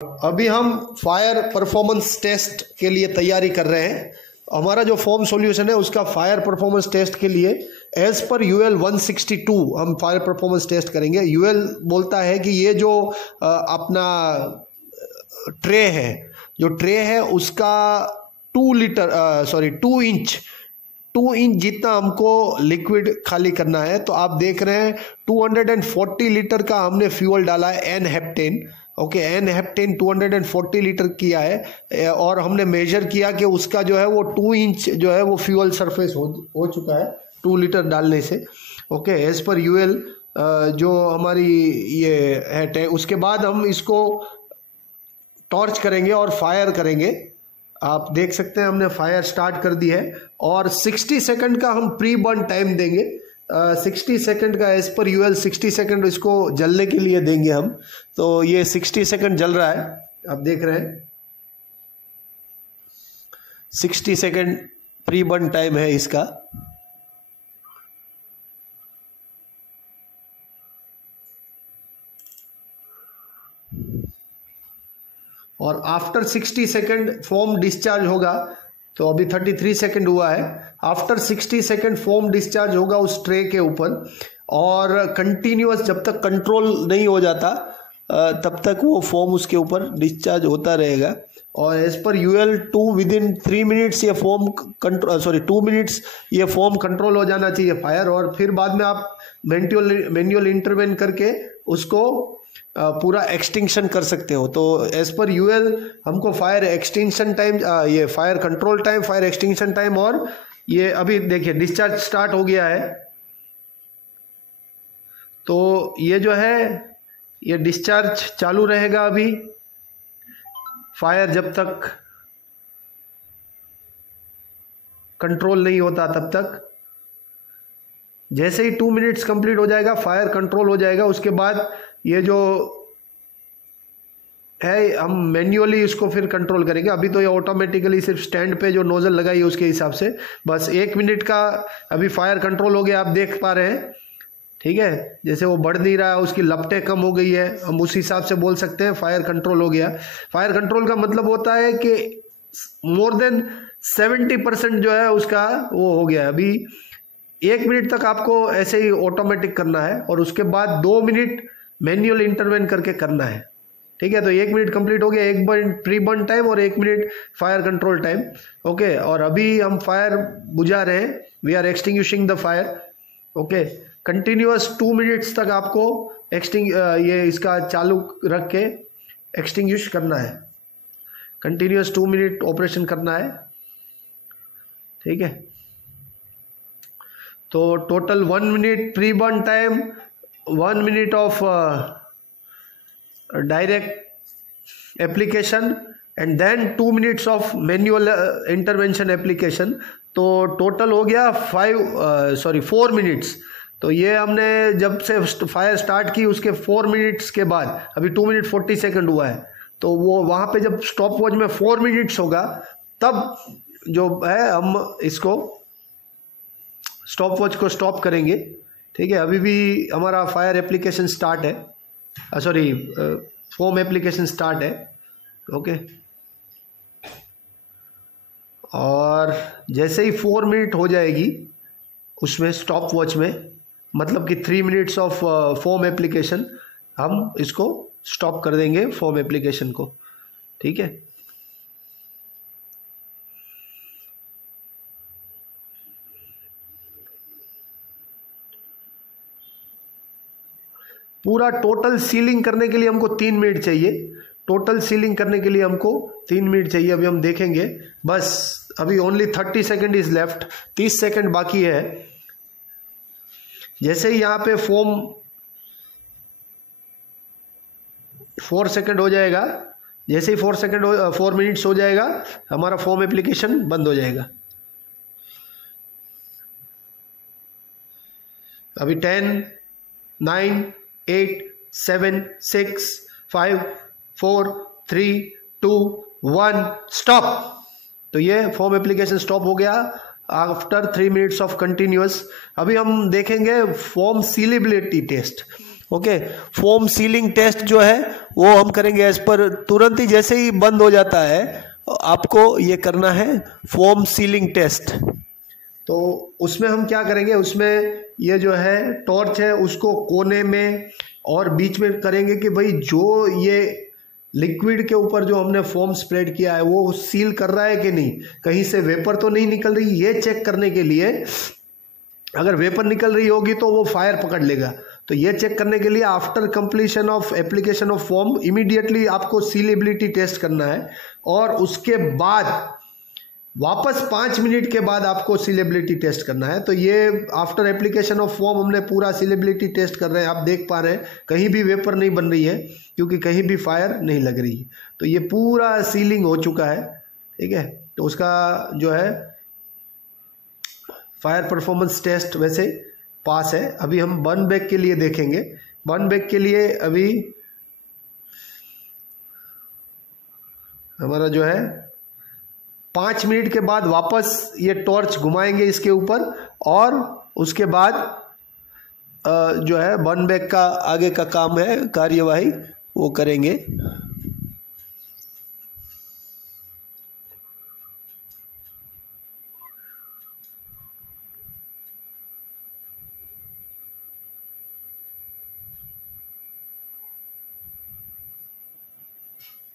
अभी हम fire performance test के लिए तैयारी कर रहे हैं। हमारा जो फॉर्म सॉल्यूशन है उसका फायर परफॉर्मेंस टेस्ट के लिए एज पर यूएल 162 हम फायर परफॉर्मेंस टेस्ट करेंगे। यूएल बोलता है कि ये जो अपना ट्रे है, जो ट्रे है उसका 2 इंच जितना हमको लिक्विड खाली करना है। तो आप देख रहे हैं 240 लीटर का हमने फ्यूल डाला है, n heptane. Okay, n heptane 240 litre किया है और हमने मेजर किया कि उसका जो है वो 2 इंच जो है वो फ्यूल सरफेस हो चुका है 2 लीटर डालने से। ओके, एज पर यूएल जो हमारी ये है। उसके बाद हम इसको टॉर्च करेंगे और फायर करेंगे। आप देख सकते हैं हमने फायर स्टार्ट कर दी है और 60 सेकंड का हम प्री बर्न टाइम देंगे। 60 सेकंड का एज पर यूएल 60 सेकंड इसको जलने के लिए देंगे हम। तो ये 60 सेकंड जल रहा है, आप देख रहे हैं 60 सेकंड प्री बर्न टाइम है इसका। और आफ्टर 60 सेकंड फोम डिस्चार्ज होगा। तो अभी 33 सेकंड हुआ है। आफ्टर 60 सेकंड फोम डिस्चार्ज होगा उस ट्रे के ऊपर और कंटिन्यूअस जब तक कंट्रोल नहीं हो जाता तब तक वो फोम उसके ऊपर डिस्चार्ज होता रहेगा। और एज पर यूएल 2 विदिन 3 मिनट्स ये फोम कंट्रोल 2 मिनट्स ये फोम कंट्रोल हो जाना चाहिए फायर। और फिर बाद में आप मैन्युअल इंटरवेन करके उसको पूरा एक्सटिंक्शन कर सकते हो। तो एज पर यूएल हमको फायर एक्सटिंक्शन टाइम, ये fire control time, fire extinction time और ये अभी देखिए डिस्चार्ज स्टार्ट हो गया है। तो ये जो है ये डिस्चार्ज चालू रहेगा अभी फायर जब तक कंट्रोल नहीं होता तब तक। जैसे ही 2 मिनट्स कंप्लीट हो जाएगा फायर कंट्रोल हो जाएगा। उसके बाद ये जो है हम मैन्युअली इसको फिर कंट्रोल करेंगे। अभी तो ये ऑटोमेटिकली सिर्फ स्टैंड पे जो नोजल लगाई है उसके हिसाब से बस 1 मिनट का अभी फायर कंट्रोल हो गया, आप देख पा रहे हैं। ठीक है, जैसे वो बढ़ नहीं रहा है, उसकी लपटें कम हो गई है, हम उस हिसाब से बोल सकते हैं फायर कंट्रोल हो गया। फायर कंट्रोल का मतलब होता है कि मोर देन 70% जो है उसका वो हो गया है। अभी 1 मिनट तक आपको ऐसे ही ऑटोमेटिक करना है और उसके बाद 2 मिनट मैन्युअल इंटरवेन करके करना है। ठीक है, तो 1 मिनट कंप्लीट हो गया, 1 मिनट प्री बर्न टाइम और 1 minute fire control time. Okay, और अभी हम फायर बुझा रहे हैं, we are extinguishing the fire. Okay, continuous 2 minutes तक आपको ये इसका चालू रख के एक्सटिंग्विश करना है। कंटिन्यूअस 2 मिनट ऑपरेशन करना है। ठीक है, तो total 1 minute pre burn time, 1 minute of direct application and then 2 minutes of manual intervention application. तो टोटल हो गया 4 मिनट्स। तो ये हमने जब से फायर स्टार्ट की उसके 4 मिनट्स के बाद अभी 2 मिनट 40 सेकंड हुआ है। तो वो वहाँ पे जब स्टॉप वॉच में 4 मिनट्स होगा तब जो है हम इसको स्टॉप वॉच को स्टॉप करेंगे। ठीक है, अभी भी हमारा फायर एप्लीकेशन स्टार्ट है, फोम एप्लीकेशन स्टार्ट है। ओके, और जैसे ही 4 मिनट हो जाएगी उसमें स्टॉप वॉच में, मतलब कि 3 मिनट्स ऑफ फोम एप्लीकेशन, हम इसको स्टॉप कर देंगे फोम एप्लीकेशन को। ठीक है, पूरा टोटल सीलिंग करने के लिए हमको 3 मिनट चाहिए। टोटल सीलिंग करने के लिए हमको 3 मिनट चाहिए। अभी हम देखेंगे, बस अभी only 30 second is left, 30 second बाकी है। जैसे ही यहाँ पे फोम 4 सेकेंड हो जाएगा, जैसे ही 4 मिनट्स हो जाएगा हमारा फोम एप्लीकेशन बंद हो जाएगा। अभी 10, 9, 8, 7, 6, 5, 4, 3, 2, 1 स्टॉप। तो ये फोम एप्लीकेशन स्टॉप हो गया आफ्टर 3 मिनट्स ऑफ कंटिन्यूअस। अभी हम देखेंगे foam sealability test. Okay, foam sealing test जो है वो हम करेंगे एज पर, तुरंत ही जैसे ही बंद हो जाता है आपको ये करना है फोम सीलिंग टेस्ट। तो उसमें हम क्या करेंगे, उसमें ये जो है टॉर्च है उसको कोने में और बीच में करेंगे कि भाई जो ये लिक्विड के ऊपर जो हमने फोम स्प्रेड किया है वो सील कर रहा है कि नहीं, कहीं से वेपर तो नहीं निकल रही, ये चेक करने के लिए। अगर वेपर निकल रही होगी तो वो फायर पकड़ लेगा। तो ये चेक करने के लिए after completion of application of foam immediately आपको सीलेबिलिटी टेस्ट करना है, और उसके बाद वापस 5 मिनट के बाद आपको सीलेबिलिटी टेस्ट करना है। तो ये आफ्टर एप्लीकेशन ऑफ फोम हमने पूरा सीलेबिलिटी टेस्ट कर रहे हैं, आप देख पा रहे हैं कहीं भी वेपर नहीं बन रही है क्योंकि कहीं भी फायर नहीं लग रही है। तो ये पूरा सीलिंग हो चुका है, ठीक है। तो उसका जो है फायर परफॉर्मेंस टेस्ट वैसे पास है। अभी हम बर्न बैक के लिए देखेंगे। बर्न बैक के लिए अभी हमारा जो है 5 मिनट के बाद वापस ये टॉर्च घुमाएंगे इसके ऊपर, और उसके बाद जो है बर्न बैक का आगे का काम है, कार्यवाही वो करेंगे।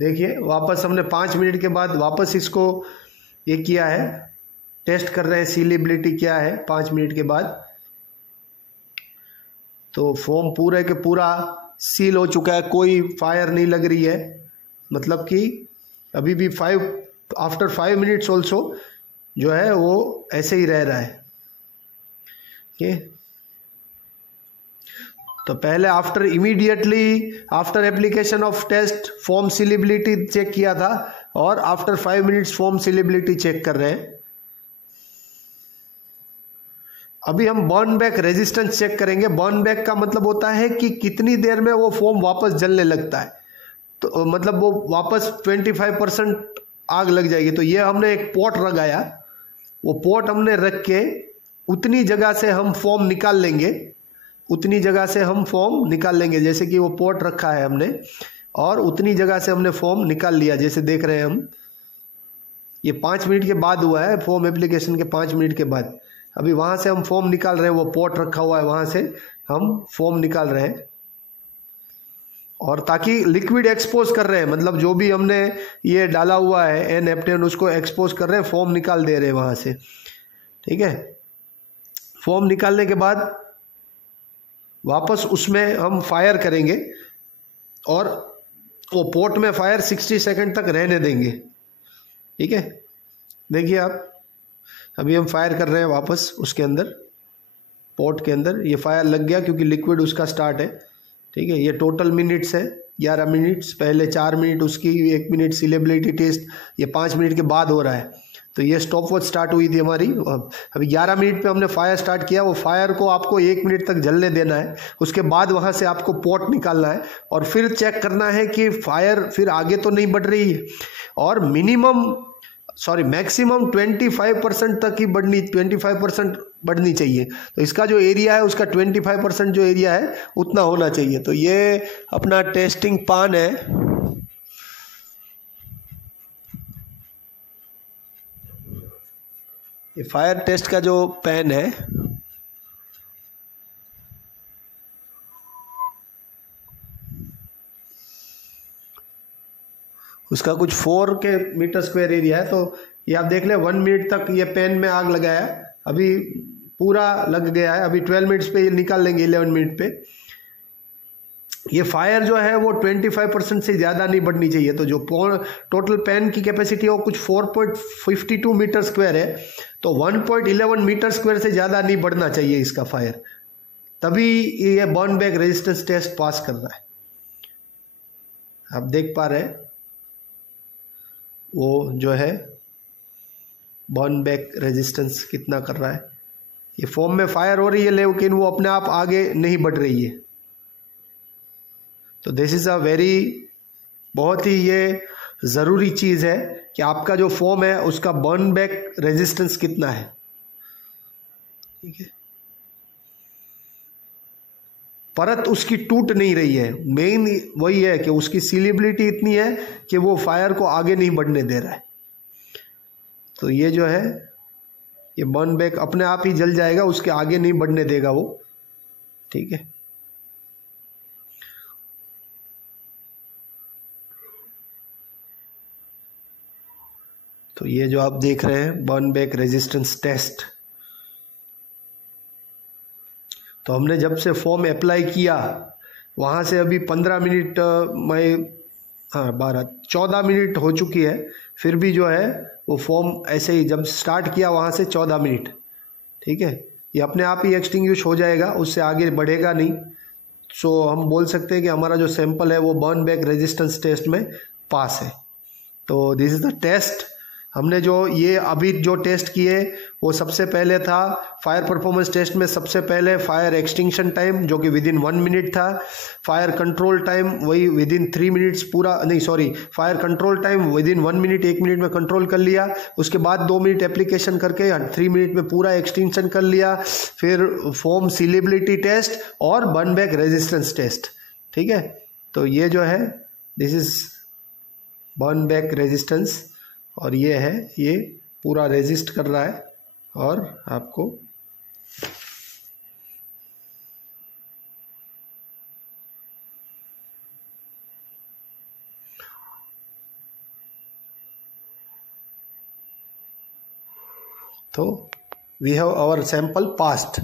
देखिए वापस हमने 5 मिनट के बाद वापस इसको ये किया है, टेस्ट कर रहे हैं सीलेबिलिटी क्या है 5 मिनट के बाद। तो फोम पूरे के पूरा सील हो चुका है, कोई फायर नहीं लग रही है, मतलब कि अभी भी आफ्टर 5 मिनट्स ऑल्सो जो है वो ऐसे ही रह रहा है। ओके, तो पहले immediately after application of test foam sealability check किया था, और after 5 minutes foam sealability check कर रहे हैं। अभी हम बर्न बैक रेजिस्टेंस चेक करेंगे। बर्न बैक का मतलब होता है कि कितनी देर में वो फोम वापस जलने लगता है, तो मतलब वो वापस 25% आग लग जाएगी। तो ये हमने एक पॉट लगाया, वो पॉट हमने रख के उतनी जगह से हम फोम निकाल लेंगे, उतनी जगह से हम फोम निकाल लेंगे। जैसे कि वो पॉट रखा है हमने और उतनी जगह से हमने फोम निकाल लिया, जैसे देख रहे हैं हम। ये 5 मिनट के बाद हुआ है, फोम एप्लीकेशन के 5 मिनट के बाद। अभी वहाँ से हम फोम निकाल रहे हैं, वो पॉट रखा हुआ है वहाँ से हम फोम निकाल रहे हैं, और ताकि लिक्विड एक्सपोज कर रहे हैं, मतलब जो भी हमने ये डाला हुआ है एन एप्टेन उसको एक्सपोज कर रहे हैं, फोम निकाल दे रहे हैं वहाँ से, ठीक है। फोम निकालने के बाद वापस उसमें हम फायर करेंगे, और वो पोट में फायर 60 सेकंड तक रहने देंगे, ठीक है। देखिए आप, अभी हम फायर कर रहे हैं वापस उसके अंदर, पोट के अंदर। ये फायर लग गया क्योंकि लिक्विड उसका स्टार्ट है, ठीक है। ये टोटल मिनट्स है 11 मिनट्स, पहले 4 मिनट उसकी, 1 मिनट सीलेबिलिटी टेस्ट, ये 5 मिनट के बाद हो रहा है। तो ये स्टॉप वॉच स्टार्ट हुई थी हमारी। अभी 11 मिनट पे हमने फायर स्टार्ट किया। वो फायर को आपको 1 मिनट तक जलने देना है, उसके बाद वहाँ से आपको पॉट निकालना है, और फिर चेक करना है कि फायर फिर आगे तो नहीं बढ़ रही है, और मैक्सिमम 25% तक ही 25% बढ़नी चाहिए। तो इसका जो एरिया है उसका 25% जो एरिया है उतना होना चाहिए। तो ये अपना टेस्टिंग पान है, ये फायर टेस्ट का जो पैन है, उसका कुछ 4 के मीटर स्क्वायर एरिया है। तो ये आप देख ले 1 मिनट तक ये पैन में आग लगाया, अभी पूरा लग गया है। अभी 12 मिनट्स पे ये निकाल लेंगे, 11 मिनट पे। ये फायर जो है वो 25% से ज़्यादा नहीं बढ़नी चाहिए। तो जो टोटल पैन की कैपेसिटी है वो कुछ 4.52 मीटर स्क्वायर है, तो 1.11 मीटर स्क्वायर से ज़्यादा नहीं बढ़ना चाहिए इसका फायर, तभी ये burn back resistance test pass कर रहा है। आप देख पा रहे हैं वो जो है बर्न बैक रेजिस्टेंस कितना कर रहा है। ये फोम में फायर हो रही है लेकिन वो अपने आप आगे नहीं बढ़ रही है। तो दिस इज़ बहुत ही ये ज़रूरी चीज़ है कि आपका जो फोम है उसका बर्न बैक रेजिस्टेंस कितना है, ठीक है। परत उसकी टूट नहीं रही है। मेन वही है कि उसकी सीलेबिलिटी इतनी है कि वो फायर को आगे नहीं बढ़ने दे रहा है। तो ये जो है ये बर्न बैक अपने आप ही जल जाएगा, उसके आगे नहीं बढ़ने देगा वो। ठीक है, तो ये जो आप देख रहे हैं बर्न बैक रेजिस्टेंस टेस्ट, तो हमने जब से फॉर्म अप्लाई किया वहाँ से अभी 15 मिनट हाँ 14 मिनट हो चुकी है, फिर भी जो है वो फॉर्म ऐसे ही जब स्टार्ट किया वहाँ से 14 मिनट। ठीक है, ये अपने आप ही एक्सटिंग्विश हो जाएगा, उससे आगे बढ़ेगा नहीं। सो हम बोल सकते हैं कि हमारा जो सैंपल है वो बर्न बैक रेजिस्टेंस टेस्ट में पास है। तो दिस इज़ द टेस्ट। हमने जो ये अभी जो टेस्ट किए वो सबसे पहले था फायर परफॉर्मेंस टेस्ट में, सबसे पहले फायर एक्सटिंक्शन टाइम जो कि विद इन 1 मिनट था, फायर कंट्रोल टाइम वही विद इन 3 मिनट्स पूरा नहीं sorry fire control time with in 1 minute, 1 minute में कंट्रोल कर लिया, उसके बाद 2 मिनट एप्लीकेशन करके 3 मिनट में पूरा एक्सटिंक्शन कर लिया, फिर फॉर्म सीलेबिलिटी टेस्ट और बर्न बैक रेजिस्टेंस टेस्ट। ठीक है, तो ये जो है this is burn back resistance, और ये है ये पूरा रेजिस्ट कर रहा है और आपको तो we have our sample passed.